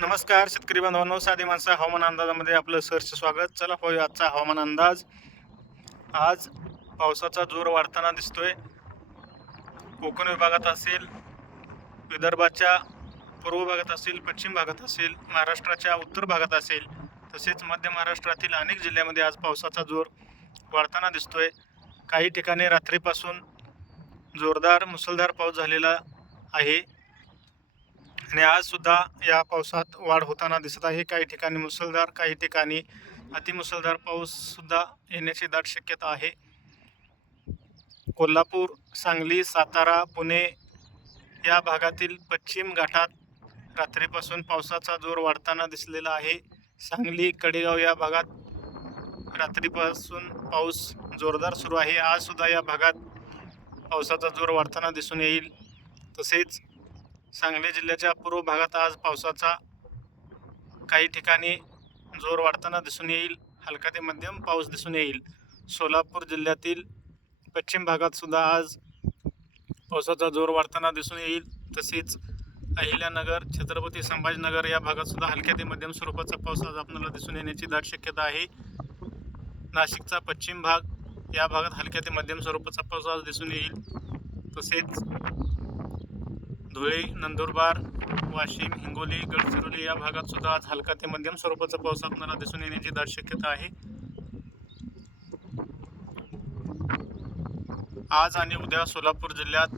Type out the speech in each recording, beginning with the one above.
नमस्कार शेतकरी बांधवांनो साधे माणसं हवामान अंदाजामध्ये आपलं सरचं स्वागत. चला पाहूया आजचा हवामान अंदाज. आज पावसाचा जोर वाढताना दिसतोय. कोकण विभागात असेल विदर्भाच्या पूर्व भागात असेल पश्चिम भागात असेल महाराष्ट्राच्या उत्तर भागात असेल तसेच मध्य महाराष्ट्रातील अनेक जिल्ह्यामध्ये आज पावसाचा जोर वाढताना दिसतोय. काही ठिकाणी रात्रीपासून जोरदार मुसळधार पाऊस झालेला आहे. आणि आज सुद्धा या पावसात वाढ होताना दिसत आहे. काही ठिकाणी मुसळधार काही ठिकाणी अतिमुसळधार पाऊससुद्धा येण्याची दाट शक्यता आहे. कोल्हापूर सांगली सातारा पुणे या भागातील पश्चिम घाटात रात्रीपासून पावसाचा जोर वाढताना दिसलेला आहे. सांगली कडेगाव या भागात रात्रीपासून पाऊस जोरदार सुरू आहे. आजसुद्धा या भागात पावसाचा जोर वाढताना दिसून येईल. तसेच सांगली जिल्ह्याच्या पूर्व भागात आज पावसाचा काही ठिकाणी जोर वाढताना दिसून येईल. हलका ते मध्यम पाऊस दिसून येईल. सोलापूर जिल्ह्यातील पश्चिम भागात सुद्धा आज पावसाचा जोर वाढताना दिसून येईल. तसेच अहिल्यानगर छत्रपती संभाजीनगर या भागात सुद्धा हलक्या ते मध्यम स्वरूपाचा पाऊस आज आपल्याला दिसून येण्याची दाट शक्यता आहे. नाशिकचा पश्चिम भाग या भागात हलक्या ते मध्यम स्वरूपाचा पाऊस आज दिसून येईल. तसेच धुळे नंदुरबार वाशिम हिंगोली गडचिरोली या भागात सुद्धा आज हलका ते मध्यम स्वरूपाचा पाऊस आपल्याला दिसून येण्याची दाट शक्यता आहे. आज आणि उद्या सोलापूर जिल्ह्यात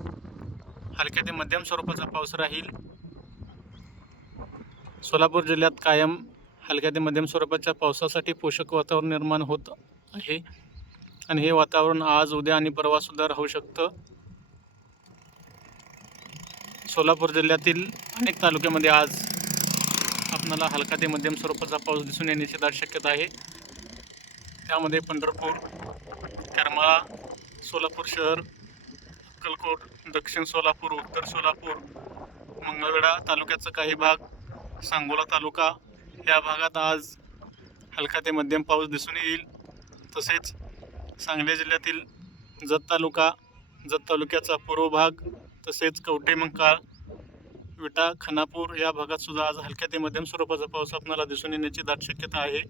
हलक्या ते मध्यम स्वरूपाचा पाऊस राहील. सोलापूर जिल्ह्यात कायम हलक्या ते मध्यम स्वरूपाच्या पावसासाठी पोषक वातावरण निर्माण होत आहे. आणि हे वातावरण आज उद्या आणि परवासुद्धा राहू शकतं. सोलापूर जिल्ह्यातील अनेक तालुक्यामध्ये आज आपणाला हलका ते मध्यम स्वरूपाचा पाऊस दिसून येण्याची दाट शक्यता आहे. त्यामध्ये पंढरपूर करमाळा सोलापूर शहर अक्कलकोट दक्षिण सोलापूर उत्तर सोलापूर मंगळवेढा तालुक्याचा काही भाग सांगोला तालुका या भागात आज हलका ते मध्यम पाऊस दिसून येईल. तसेच सांगली जिल्ह्यातील जत तालुका जत तालुक्याचा पूर्व भाग तसेच कवठे मंकाळ विटा खानापूर या भागात सुद्धा आज हलक्या ते मध्यम स्वरूपाचा पाऊस आपणाला दिसून येण्याची दाट शक्यता आहे.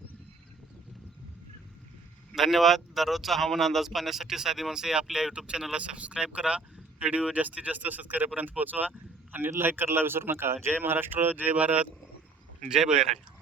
धन्यवाद. दररोजचा हवामान अंदाज पाहण्यासाठी साधी माणसे आपल्या यूट्यूब चॅनलला सबस्क्राईब करा. व्हिडिओ जास्तीत जास्त शेतकऱ्यापर्यंत पोहोचवा आणि लाईक करायला विसरू नका. जय महाराष्ट्र जय भारत जय बळीराजा.